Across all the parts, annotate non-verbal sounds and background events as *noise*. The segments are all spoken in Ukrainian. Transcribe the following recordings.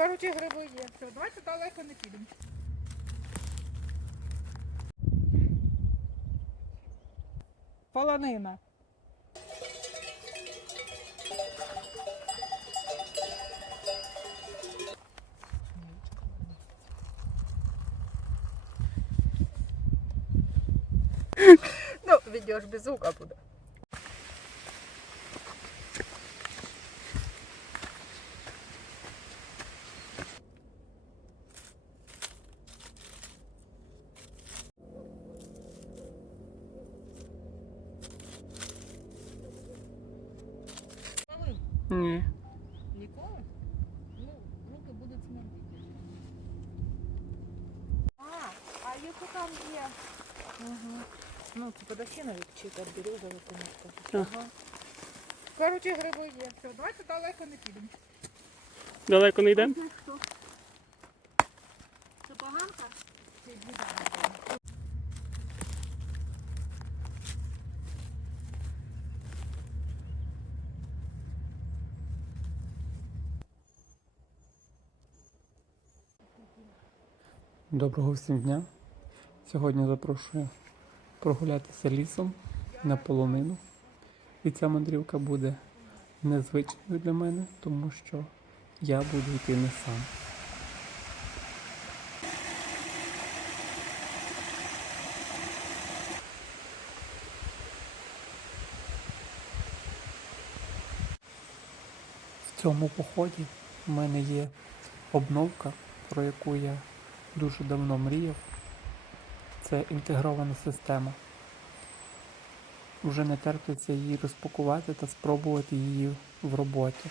Короче, гриби є. Все, давайте далеко не підемо. Полонина. Ну, відео ж без звука буде. Ні. Ніколи? Ну, руки будуть смердіти. А, а яку там є? Угу. Це подосіновик чи там березовик. Ага. Короче, гриби є. Все, давайте далеко не підемо. Далеко не йдемо? Це поганка? Чи біда? Доброго всім дня. Сьогодні запрошую прогулятися лісом на полонину. І ця мандрівка буде незвичною для мене, тому що я буду йти не сам. В цьому поході в мене є обновка, про яку я дуже давно мріяв. Це інтегрована система. Вже не терпиться її розпакувати та спробувати її в роботі.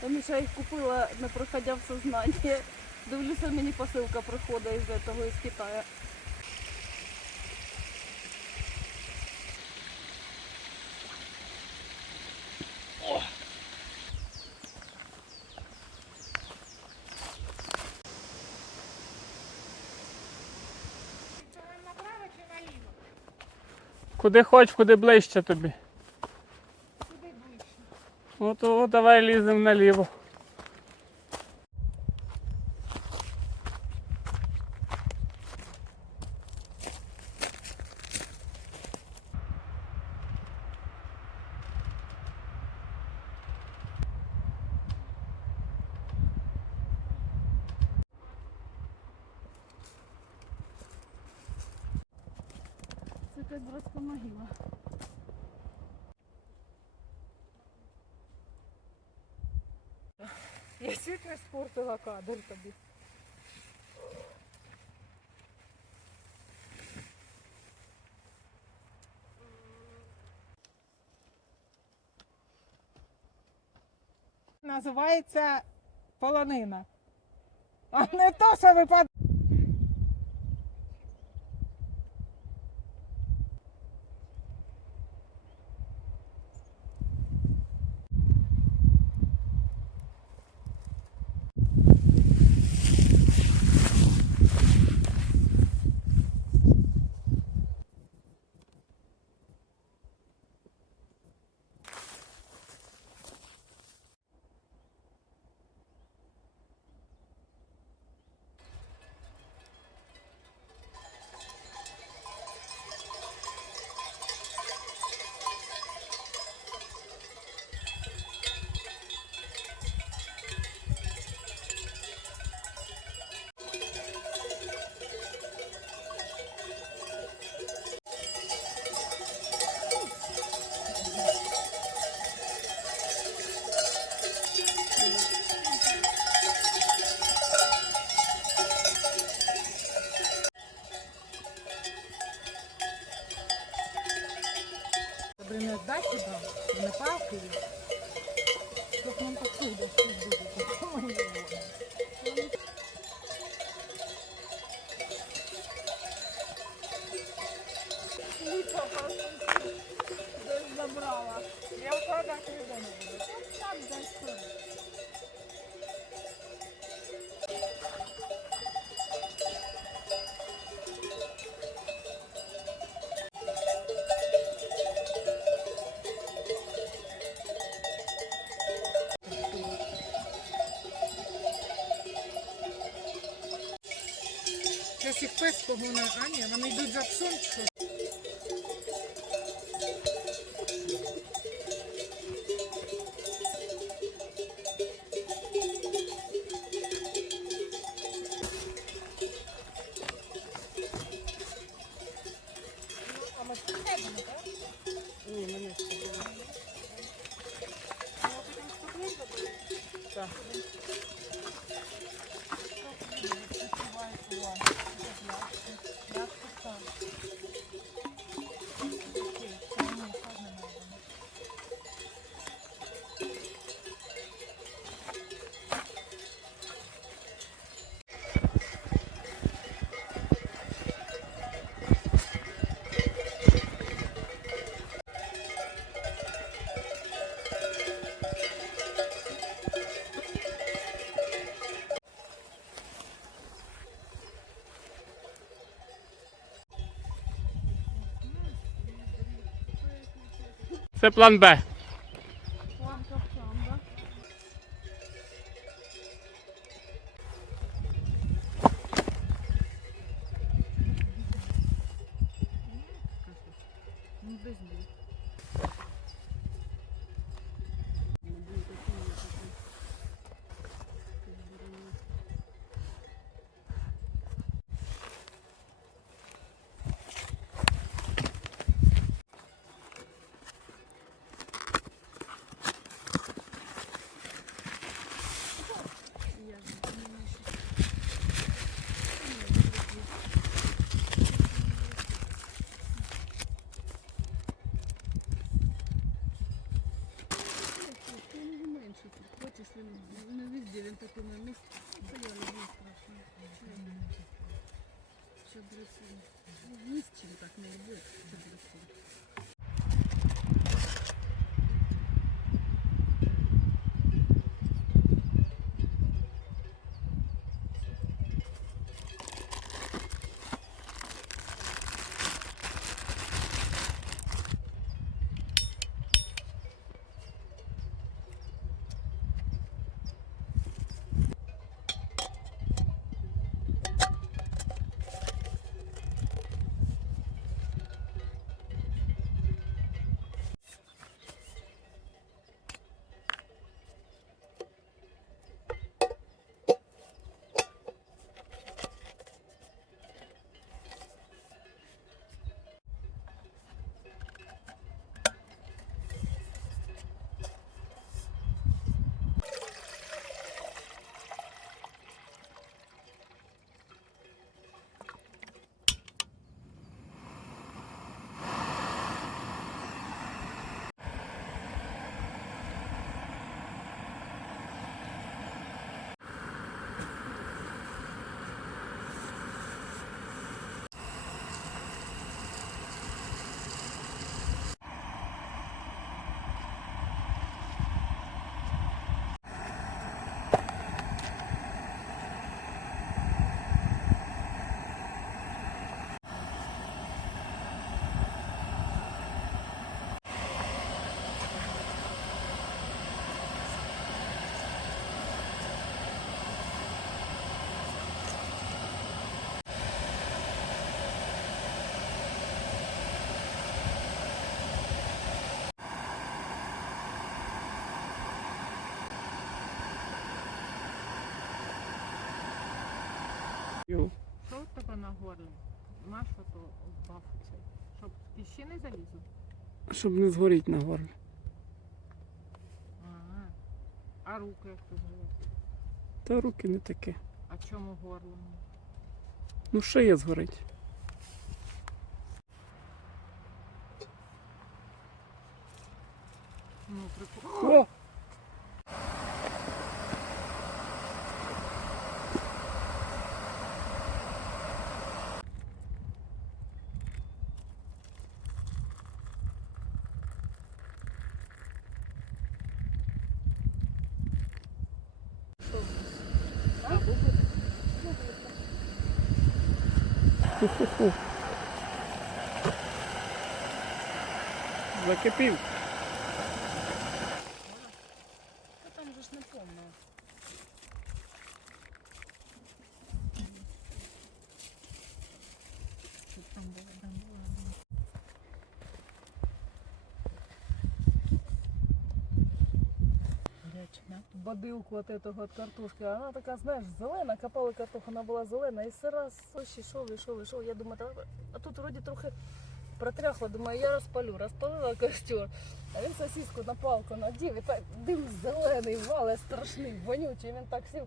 Тому що я їх купила, не проходя в сознання. Дивлюся, мені посилка приходить із того із Китаю. Це вам направо чи наліво? Куди хоч, куди ближче тобі. Куди ближче? От, то давай ліземо наліво. Якась братська могила. Я чуть не спортила кадр тобі. Називається полонина. А не то, що ви принадать туда, на палку ее, чтоб нам посуда будет. Дождь забрала. Я в квадрате не буду. Там дальше. пес погоне. А ні, вони йдуть за псом. Це план Б. Що в тебе на горлі? Нащо то баф цей? Щоб ти ще не залізу? Щоб не згоріть на горлі. Ага. А руки як ти зробив? Та руки не таке. А чому горло? Ну шия згорить. Ну, прикольно. Ху-ху-ху. Закипів. Та там же ж не повно. Да? Бодилку от этого от картошки. А Вона така, знаєш, зелена, копали картоху, вона була зелена, і все раз ось ішов, ішов, ішов. Я думаю, а тут вроді трохи протряхло, думаю, я розпалю, розпалила костер. А він сосиску на палку надів, і так дим зелений, вале страшний, вонючий. Він так сів,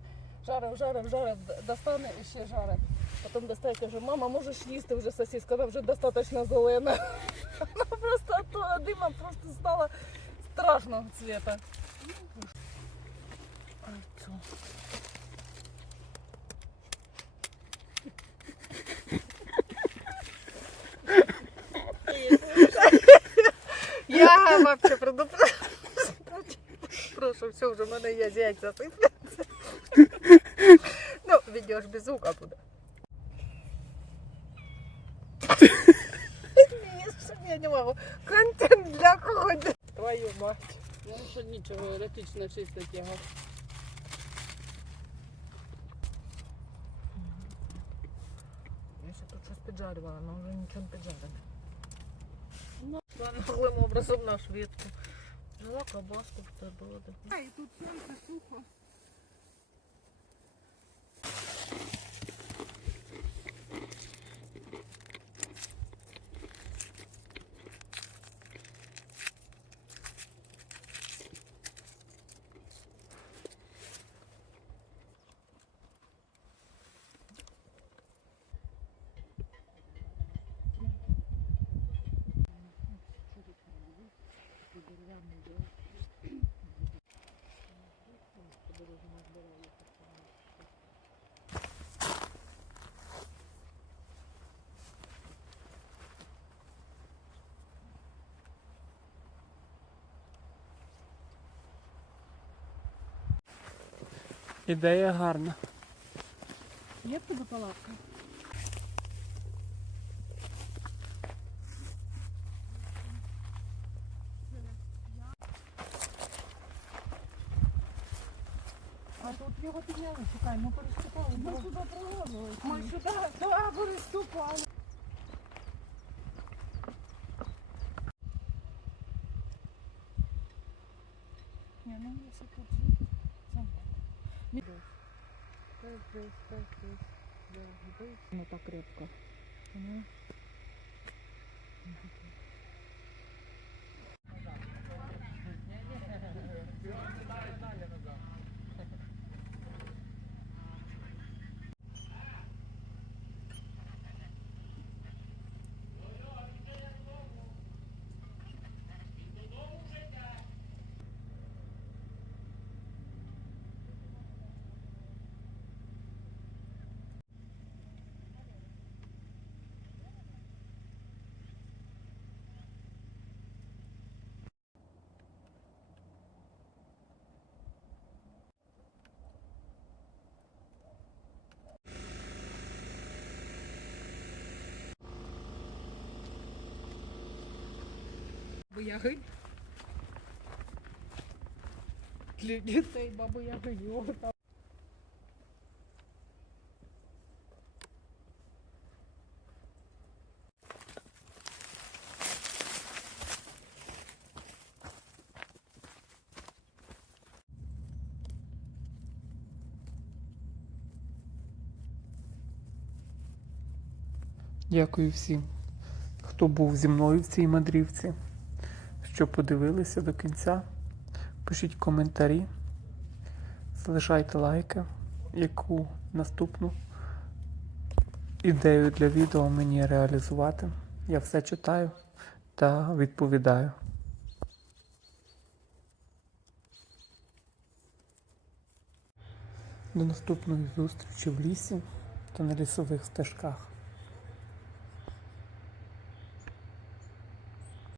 жарив, жарив, жарив, достане і ще жарив. Потім достає, каже, мама, можеш їсти вже сосиску, вона вже достатньо зелена. Вона *laughs* просто от того дима просто стала страшного цвета. А? Я вообще предупреждаю. Прошу, все, вже в мене є яйця сипляться. Ну, відео ж без звука буде. Я не можу. Контент для кого? Твою мать. Ну що нічого, еротично чистить його. Я ще тут щось піджарювала, але вже нічого не піджарене. Ну. Наглим образом на швидку. Жила колбаску, в було. А, і тут сонце сухо. Ідея гарна. Є в тебе палатка? А тут його підняли, ми переступали. Ми сюди проложили. Ми сюди, да, переступали. Ні, ну якщо тут жити, сам. Ну так крепко. Ну. Баби Яги. Для дітей баби Яги. Його. Дякую всім, хто був зі мною в цій мандрівці, що подивилися до кінця. Пишіть коментарі, залишайте лайки, яку наступну ідею для відео мені реалізувати. Я все читаю та відповідаю. До наступної зустрічі в лісі та на лісових стежках.